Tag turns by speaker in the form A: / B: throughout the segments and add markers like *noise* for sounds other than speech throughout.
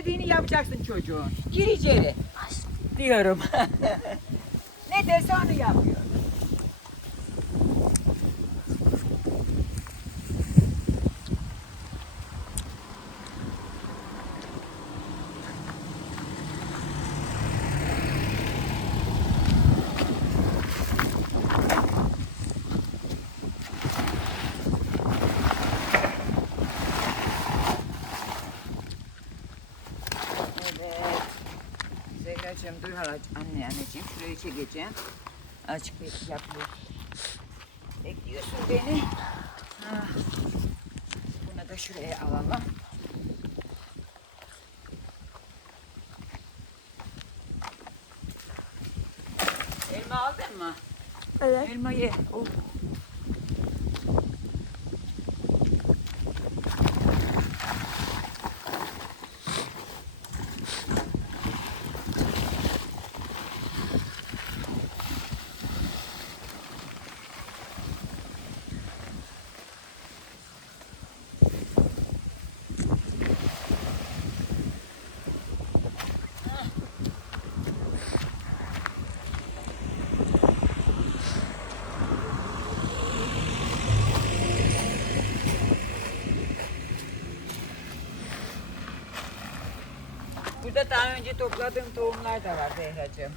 A: dediğini yapacaksın çocuğun. Gir içeri. Diyorum. *laughs* ne derse onu yapıyor. Evet. Zehra'cığım dur anne anneciğim şurayı çekeceğim. Açık yapıyor. Bekliyorsun beni. Ah. Bunu da şuraya alalım. Elma aldın mı?
B: Evet.
A: Elma ye. Oh. Burada daha önce topladığım tohumlar da var Zehra'cığım.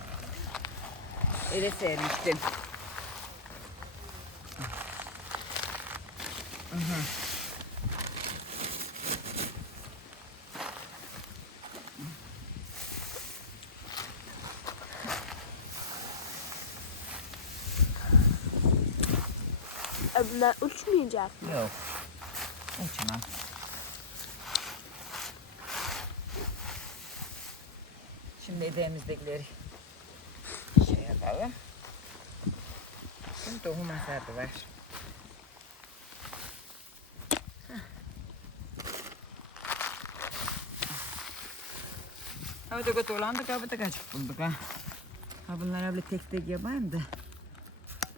A: Ele sermiştim.
B: E, Bunlar uçmayacak.
A: Yok. Uçma. Şimdi edeğimizdekileri şey yapalım. Şimdi tohum hasarı var. Hadi da dolandık, abi de kaçıp bulduk ha. Ha bunlara böyle tek tek yapayım da.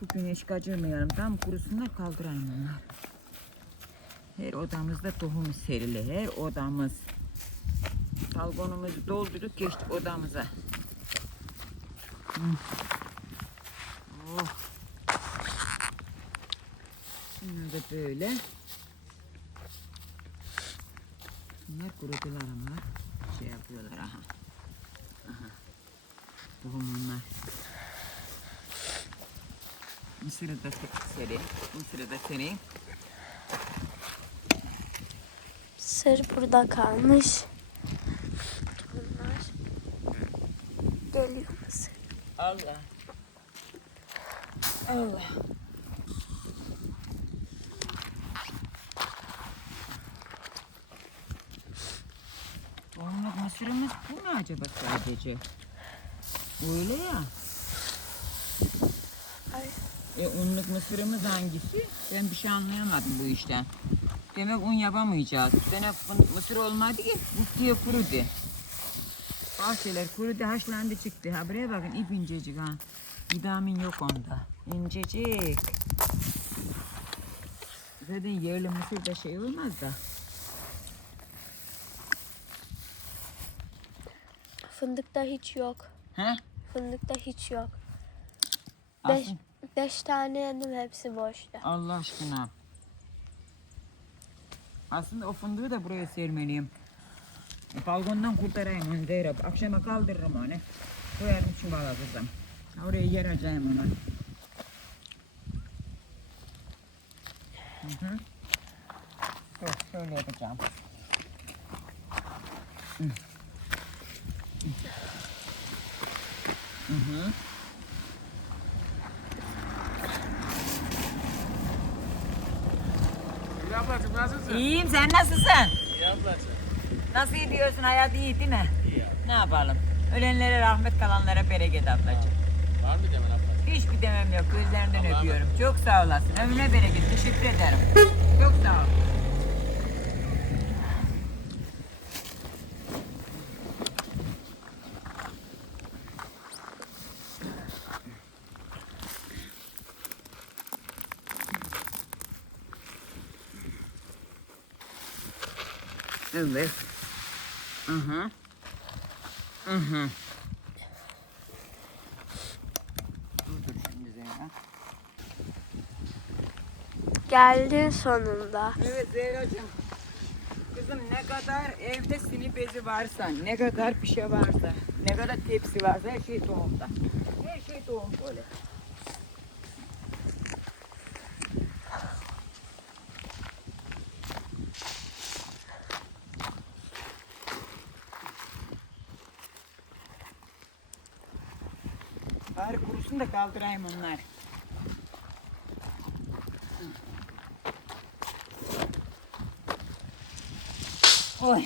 A: Bu güneş kaçırmayalım. Tam kurusunlar kaldırayım bunlar. Her odamızda tohum serili. Her odamız. Balkonumuzu doldurduk geçtik odamıza. Oh. Bunlar da böyle. Bunlar kurudular ama şey yapıyorlar aha. Aha. Tohum bunlar. Mısırı da seri. Mısırı da seri.
B: Sır burada kalmış. Bunlar geliyor mısır?
A: Allah. Allah. Onluk mısırımız bu mu acaba sadece? Öyle ya.
B: Ay.
A: E unluk mısırımız hangisi? Ben bir şey anlayamadım bu işten. Demek un yapamayacağız. Bu sene mısır olmadı ki bu diye kurudu. Bahçeler kurudu, haşlandı çıktı. Ha buraya bakın ip incecik ha. Vitamin yok onda. İncecik. Zaten yerli mısır da şey olmaz da.
B: Fındıkta hiç yok.
A: Ha?
B: Fındıkta hiç yok. Beş,
A: Aslında-
B: beş tane yedim hepsi boşta.
A: Allah aşkına. Aslında o fındığı da buraya sermeliyim. Balkondan kurtarayım onu Zehra. Akşama kaldırırım onu. Koyarım çuvala kızım. Oraya yer açayım onu. Hı hı. Dur, şöyle yapacağım. Hı. Hı hı.
C: İyi ablacığım nasılsın?
A: İyiyim, sen nasılsın?
C: İyi ablacığım.
A: Nasıl gidiyorsun? Hayat iyi değil mi?
C: İyi.
A: Ne yapalım? Ölenlere rahmet kalanlara bereket ablacığım.
C: Var mı demen ablacığım?
A: Hiçbir demem yok. Gözlerinden
C: Allah'a
A: öpüyorum. Çok sağ olasın. Ömrüne bereket. Teşekkür ederim. Çok sağ ol. Evet. Hı hı. Hı hı. Dur dur şimdi Zehra.
B: Geldin sonunda.
A: Evet Zehra'cığım. Kızım ne kadar evde sinir bezi varsa, ne kadar pişe varsa, ne kadar tepsi varsa her şey tohumda. Her şey tohum böyle. Bari kurusun da kaldırayım onlar. Oy.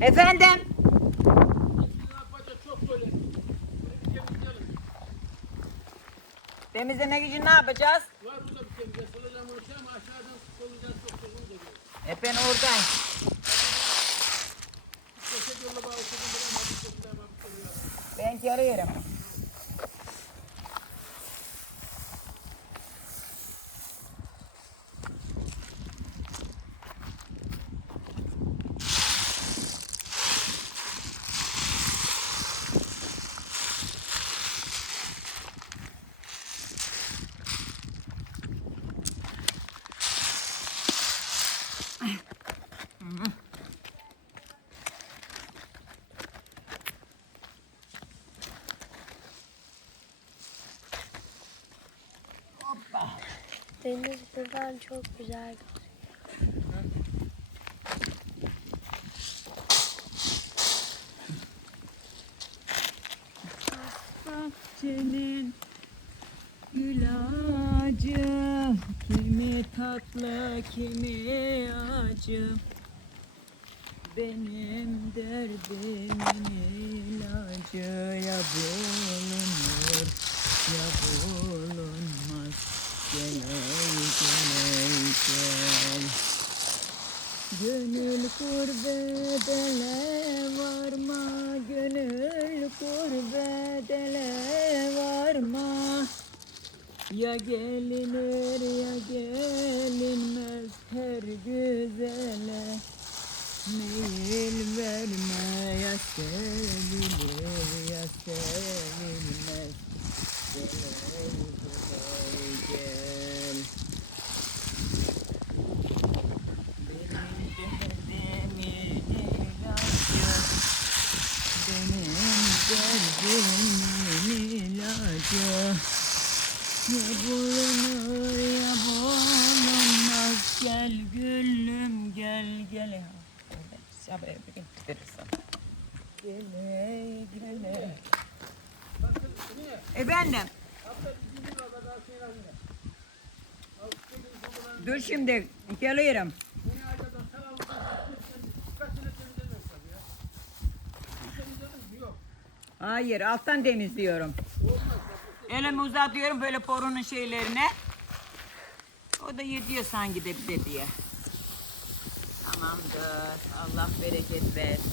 A: Efendim?
C: çok böyle. Böyle bir temizleyelim.
A: Temizlemek için ne yapacağız?
C: Var burada bir temizle. Onu şey ama aşağıdan çok uzun geliyor.
A: E ben.
C: Köşe yolla bağlı
B: Deniz buradan çok güzel.
A: Bahçenin gül ağacı Kimi tatlı kimi acı Benim derdimin ilacı Ya bulunur ya bulunmaz Gel gel Gönül gurbetele varma, gönül gurbetele varma. Ya gelinir ya gelinmez her güzele. Meyil verme ya sevilir ya sevilmez. Gel ey gel. Benim derdimin ilacı Benim derdimin ilacı Ya bulunur ya bulunmaz Gel gülüm gel gel Sabır bir gün bitirirsin Gel ey gel ey Efendim? Dur şimdi geliyorum Hayır, alttan temizliyorum. Elimi uzatıyorum böyle porunun şeylerine. O da yediyor sanki de bir de diye. Tamamdır. Allah bereket versin.